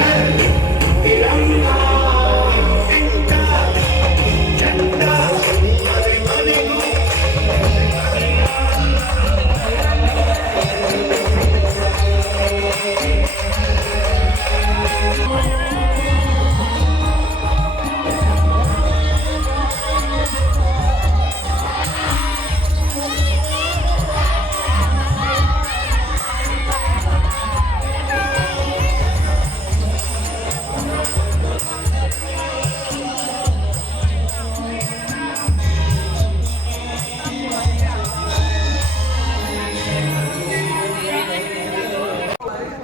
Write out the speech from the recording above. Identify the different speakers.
Speaker 1: Yeah.